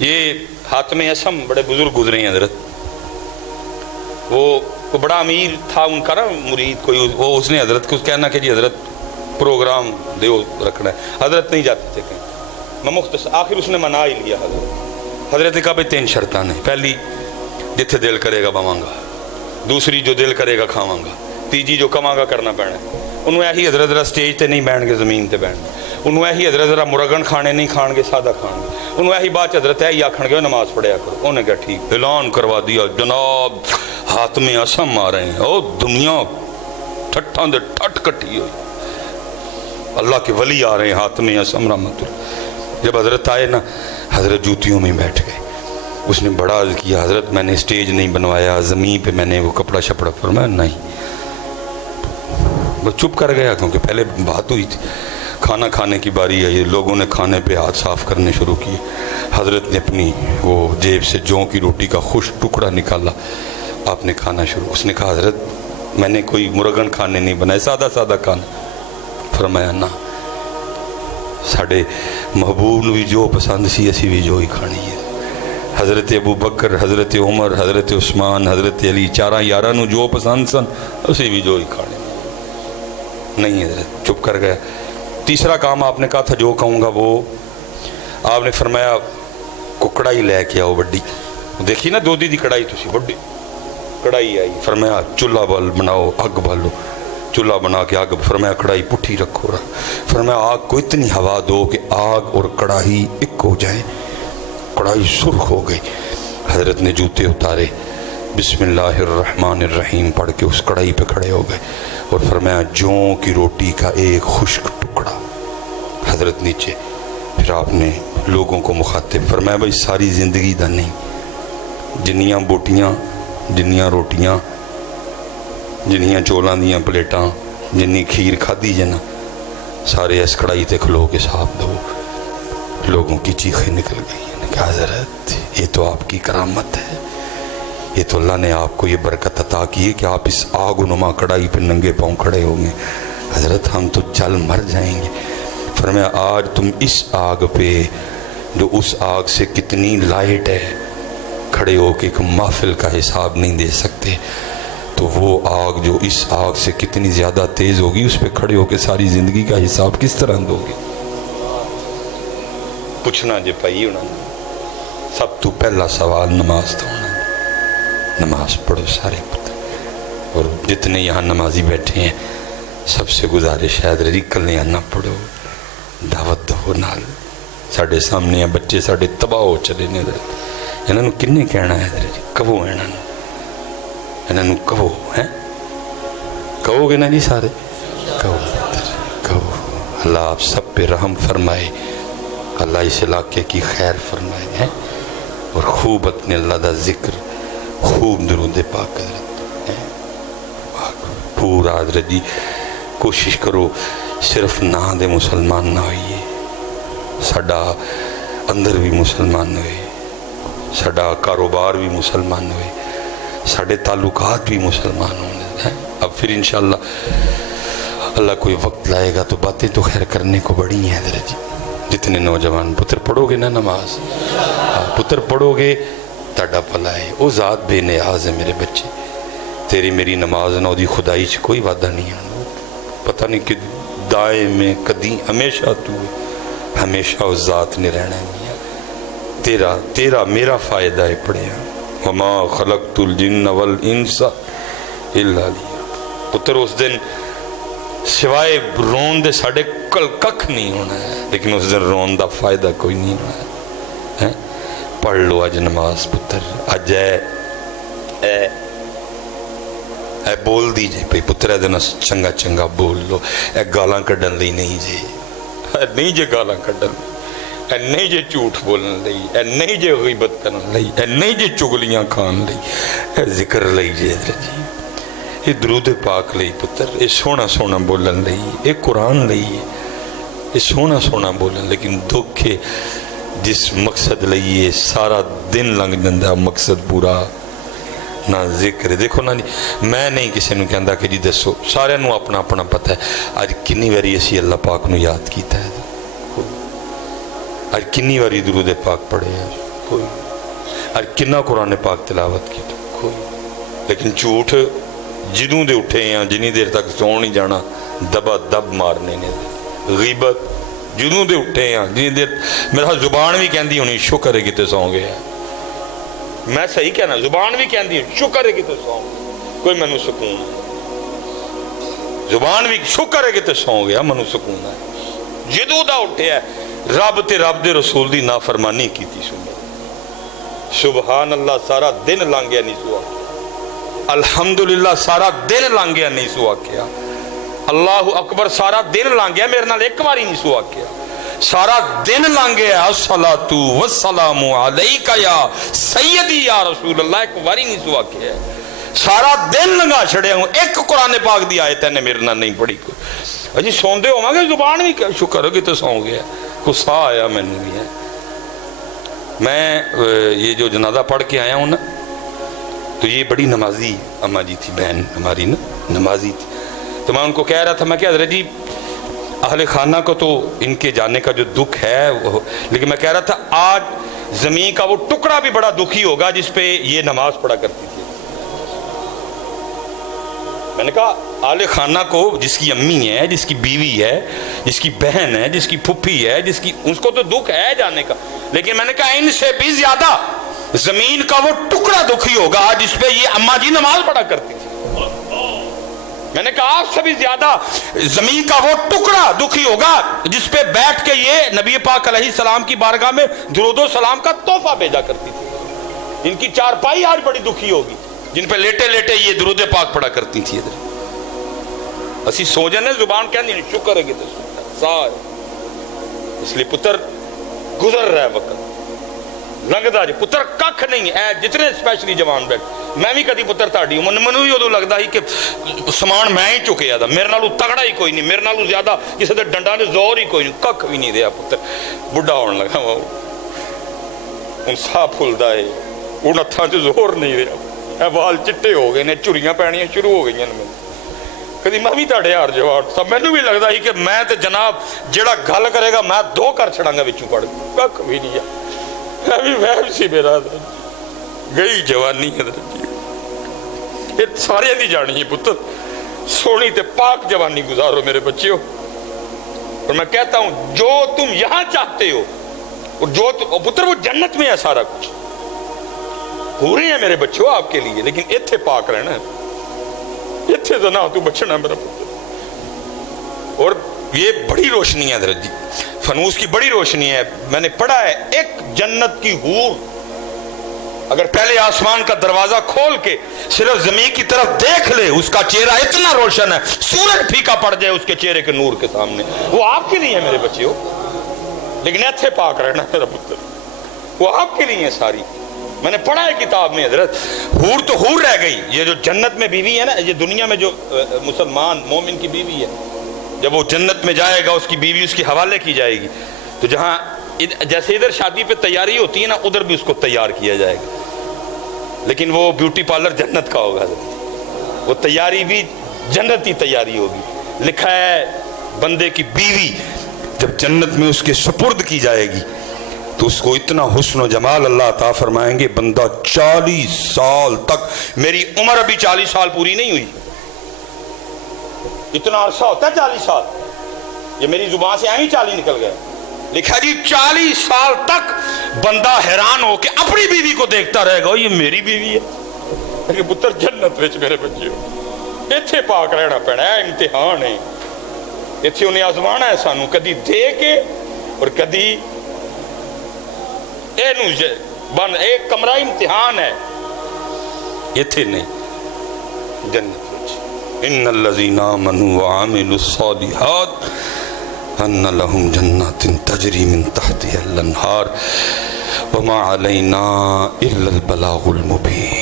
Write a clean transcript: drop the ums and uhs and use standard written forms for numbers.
یہ حاتم اسم بڑے بزرگ گزرے ہیں حضرت، وہ بڑا امیر تھا ان کا نا مرید کوئی، وہ اس نے حضرت کو کہنا کہ جی حضرت پروگرام دیو رکھنا ہے، حضرت نہیں جاتے تھے کہیں، میں مختصر آخر اس نے منا ہی لیا حضرت نے کہا بھائی 3 شرطاں نے، پہلی جتھے دل کرے گا بواں گا، دوسری جو دل کرے گا کھاواں گا، تیجی جو کواں گا کرنا پینا ہے۔ انہوں ایہی حضرت ذرا سٹیج تے نہیں بیٹھ گے، زمین تے بیٹھ گے، انہوں ایہی حضرت ذرا مرغن کھانے نہیں کھان گے، سادہ کھان گے، انہوں ایہی بات حضرت ایہی آکھن گے نماز پڑھیا کرو۔ انہوں نے کہا ٹھیک، اعلان کروا دیا جناب حاتم اسم آ رہے ہیں، او دنیا ٹھٹاں دے ٹھٹ کٹی ہوئی، اللہ کے ولی آ رہے ہیں حاتم اسم رحمت اللہ۔ جب حضرت آئے نا حضرت جوتیوں میں بیٹھ گئے، اس نے بڑا عرض کیا حضرت میں نے سٹیج نہیں بنوایا، زمین پہ میں نے وہ کپڑا شپڑا، فرمایا نہیں، وہ چپ کر گیا کیونکہ پہلے بات ہوئی تھی، کھانا کھانے کی باری آئی، لوگوں نے کھانے پہ ہاتھ صاف کرنے شروع کیے، حضرت نے اپنی وہ جیب سے جوں کی روٹی کا خشک ٹکڑا نکالا، آپ نے کھانا شروع، اس نے کہا حضرت میں نے کوئی مرغن کھانے نہیں بنائے، سادہ سادہ کھانا، فرمایا نہ ساڑھے محبوب بھی جو پسند سی اسی بھی جو ہی کھانی ہے، حضرت ابو بکر، حضرت عمر، حضرت عثمان، حضرت علی، 4 یاراں نو جو پسند سن اسی بھی جو ہی کھانے نہیں، حضرت چپ کر گیا۔ تیسرا کام آپ نے کہا تھا جو کہوں گا وہ، آپ نے فرمایا کو کڑائی لے کے آؤ بڑی، دیکھی نا دودھی دی کڑائی تسی بڑی کڑائی آئی، فرمایا چولہا بال بناؤ، اگ بالو، چولہا بنا کے آگ، فرمایا کڑائی پٹھی رکھو رہا، فرمایا آگ کو اتنی ہوا دو کہ آگ اور کڑاہی ایک ہو جائیں، کڑائی سرخ ہو گئی، حضرت نے جوتے اتارے، بسم اللہ الرحمن الرحیم پڑھ کے اس کڑائی پہ کھڑے ہو گئے اور فرمایا جوں کی روٹی کا ایک خشک ٹکڑا، حضرت نیچے، پھر آپ نے لوگوں کو مخاطب فرمایا بھائی ساری زندگی دا نہیں، جنیاں بوٹیاں، جنیاں روٹیاں، جنیاں چولاں دیاں پلیٹاں، جنی کھیر کھادی جنا، سارے اس کڑائی تے کھلو کے صاحب دو، لوگوں کی چیخیں نکل گئی، کہا حضرت یہ تو آپ کی کرامت ہے، یہ تو اللہ نے آپ کو یہ برکت عطا کی ہے کہ آپ اس آگ و نما کڑائی پہ ننگے پاؤں کھڑے ہوں گے، حضرت ہم تو جل مر جائیں گے، فرمایا آج تم اس آگ پہ جو اس آگ سے کتنی لائٹ ہے کھڑے ہو کے ایک محفل کا حساب نہیں دے سکتے، تو وہ آگ جو اس آگ سے کتنی زیادہ تیز ہوگی اس پہ کھڑے ہو کے ساری زندگی کا حساب کس طرح دو گے؟ پوچھنا جے پائی ہونا، سب تو پہلا سوال نماز تو ہونا، نماز پڑھو سارے پتر، اور جتنے یہاں نمازی بیٹھے ہیں سب سے گزارش ہے حضرت کلے نہ پڑھو، دعوت دو نال، ساڑھے سامنے ہیں بچے ساڑھے تباہ ہو چلے نے حضرت، انہوں نے کنے کہنا ہے حضرت کہو انہوں نے کہو ہیں کہو گے نا جی سارے کہو کہو، اللہ آپ سب پہ رحم فرمائے، اللہ اس علاقے کی خیر فرمائے ہیں، اور خوب اپنے اللہ دا ذکر، خوب درود پاک حضرت ہیں، پورا حضرت جی کوشش کرو صرف نہ دے مسلمان نہ ہوئیے، ساڑھا اندر بھی مسلمان ہوئے، ساڑھا کاروبار بھی مسلمان ہوئے، ساڑھے تعلقات بھی مسلمان ہونے ہیں، اب پھر انشاءاللہ اللہ کوئی وقت لائے گا تو باتیں تو خیر کرنے کو بڑی ہیں حضرت جی، جتنے نوجوان پتر پڑھو گے نا نماز، پتر پڑھو گے تاڑا بھلا ہے، او ذات بے نیاز ہے میرے بچے، تیری میری نماز نہ دی خدائی چ کوئی وعدہ نہیں ہے، پتہ نہیں کہ دائیں میں کدی ہمیشہ تو ہمیشہ اس ذات نے رہنا ہے، تیرا میرا فائدہ ہے پڑھے ہیں، وما خلقت الجن والانس الا لیہ، پتر اس دن سوائے رون دے ساڑھے کل ککھ نہیں ہونا ہے، لیکن اس دن رون دا فائدہ کوئی نہیں ہونا ہے، پڑھ لو اج نماز پتر، اج اے بول دی جے پہ پتر اے دن چنگا چنگا بول لو، اے گالاں کڈن لئی نہیں جے، اے نہیں جے گالاں کڈن لئی، اے نہیں جے جھوٹ بولن لئی، اے نہیں جے غیبت کرن لئی، اے نہیں جے چگلیاں کھان لئی، اے ذکر لئی جے حضرت جی، اے درود پاک لئی پتر، اے سونا سونا بولن لئی، اے قرآن لئی، اے سونا سونا بولن، لیکن دکھ ہے جس مقصد لئیے سارا دن لنگ جندہ مقصد پورا نہ ذکر، دیکھو نا میں نہیں کسی نے کہندا کہ جی دسو، سارے نو اپنا اپنا پتہ ہے، آج کنی واری اسی اللہ پاک نو یاد کیتا ہے، آج کنی واری درود پاک پڑھے ہیں، کوئی اور کنا قرآن پاک تلاوت کی تو کوئی. لیکن جھوٹ جدوں دے اٹھے ہیں جنی دیر تک سو نہیں جانا دبا دب مارنے نے. غیبت جدوں دے اٹھے ہیں جنی دیر میرا زبان بھی کہندی ہونی شکر ہے کتے سو گیا. میں صحیح کہنا زبان بھی کہندی شکر ہے کتے سو کوئی مینوں سکون ہے. زبان بھی شکر ہے کتے سو گیا منو سکون ہے. جدوں دا اٹھے ہے رب تے رب دے رسول دی نافرمانی کیتی سن. سبحان اللہ سارا دن لنگ گیا نہیں سوا. الحمدللہ سارا دن لنگ گیا نہیں سوا کیا. اللہ اکبر سارا دن لنگ گیا میرے نال ایک باری نہیں سوا کیا. سارا دن لنگ گیا الصلاۃ والسلام علیک یا سیدی یا رسول اللہ ایک باری نہیں سوا کیا. سارا دن لنگا چھڑے ہوں ایک قرآن پاک دی آیت نے میرے نال نہیں پڑھی. اجی سوندے ہو گے زبان بھی شکر ہے کہ تو سو گیا. کو سا آیا میں نے بھی ہے. میں یہ جو جنازہ پڑھ کے آیا ہوں نا تو یہ بڑی نمازی اماں جی تھی بہن ہماری نا نمازی تھی. تو میں ان کو کہہ رہا تھا میں کہ حضرت جی اہل خانہ کو تو ان کے جانے کا جو دکھ ہے لیکن میں کہہ رہا تھا آج زمین کا وہ ٹکڑا بھی بڑا دکھی ہوگا جس پہ یہ نماز پڑھا کرتی تھی. میں نے کہا اہل خانہ کو جس کی امی ہے جس کی بیوی ہے جس کی بہن ہے جس کی پھپھی ہے جس کی اس کو تو دکھ ہے جانے کا لیکن میں نے کہا ان سے بھی زیادہ زمین کا وہ ٹکڑا دکھی ہوگا جس پہ یہ اماں جی نماز پڑھا کرتی تھی. میں نے کہا آپ سے بھی زیادہ زمین کا وہ ٹکڑا دکھی ہوگا جس پہ بیٹھ کے یہ نبی پاک علیہ السلام کی بارگاہ میں درود و سلام کا تحفہ بھیجا کرتی تھی. ان کی چارپائی آج بڑی دکھی ہوگی جن پہ لیٹے لیٹے یہ درود پاک پڑھا کرتی تھی. ادھر اسی سو جانے زبان کہندی نہیں شکر ہے کہ تو سارے. اس لیے پتر گزر رہا ہے وقت لگتا جی پتر کھ نہیں اے جتنے اسپیشلی جوان بیٹھ میں بھی کدی پتر تاڑی ہوں منو بھی ادو لگتا ہی کہ سامان میں ہی چکیا تھا میرے نالوں تگڑا ہی کوئی نہیں میرے نالوں زیادہ کسی دے ڈنڈا نے زور ہی کوئی نہیں کھ بھی نہیں دیا پتر بڑھا ہونے لگا وہ ان سا پھلدا ہے ان ہتھاں چ زور نہیں رہا اے وال چٹے ہو گئے نے چریاں پینیاں شروع ہو گئی نے کدی میں بھی تاڑے یار جواب سب مینوں بھی لگتا ہی کہ میں تے جناب جڑا گل کرے گا میں دو کر چھڑاں گا وچوں پڑھ کھ بھی نہیں ہے ابھی وہم سی میرا گئی جوانی یہ سارے دی جانی ہے پتر سونی تے پاک جوانی گزارو میرے بچیوں. اور میں کہتا ہوں جو تم یہاں چاہتے ہو اور جو پتر وہ جنت میں ہے سارا کچھ پورے ہیں میرے بچوں آپ کے لیے لیکن اتھے پاک رہنا ہے اتھے زنا تو بچنا میرا پتر. اور یہ بڑی روشنی ہے حضرت جی فنوس کی بڑی روشنی ہے. میں نے پڑھا ہے ایک جنت کی حور اگر پہلے آسمان کا دروازہ کھول کے صرف زمین کی طرف دیکھ لے اس کا چہرہ اتنا روشن ہے سورج پھیکا پڑ جائے اس کے چہرے کے نور کے سامنے وہ آپ کے لیے ہے میرے بچیوں لیکن ایتھے پاک رہنا میرا پتر وہ آپ کے لیے ہے ساری. میں نے پڑھا ہے کتاب میں حضرت حور تو حور رہ گئی یہ جو جنت میں بیوی ہے نا یہ دنیا میں جو مسلمان مومن کی بیوی ہے جب وہ جنت میں جائے گا اس کی بیوی اس کی حوالے کی جائے گی تو جہاں جیسے ادھر شادی پہ تیاری ہوتی ہے نا ادھر بھی اس کو تیار کیا جائے گا لیکن وہ بیوٹی پارلر جنت کا ہوگا وہ تیاری بھی جنتی تیاری ہوگی. لکھا ہے بندے کی بیوی جب جنت میں اس کے سپرد کی جائے گی تو اس کو اتنا حسن و جمال اللہ عطا فرمائیں گے بندہ 40 سال تک میری عمر ابھی 40 سال پوری نہیں ہوئی اتنا عرصہ ہوتا ہے 40 سال یہ میری زبان سے آئی 40 نکل گیا. لکھا جی 40 سال تک بندہ حیران ہو کے اپنی بیوی کو دیکھتا رہے گا یہ میری بیوی ہے لیکن پتر جنت وچ میرے بچے اتھے پاک رہنا پینا ہے امتحان ہے اتھے انہیں آزمانا ہے سانو کدی دے کے اور کدی بن ایک کمرہ امتحان ہے اتھے نہیں جنت وچ ان الذین آمنوا وعملوا الصالحات ان لهم جنات تجری من تحتها الانہار وما علینا الا البلاغ المبین.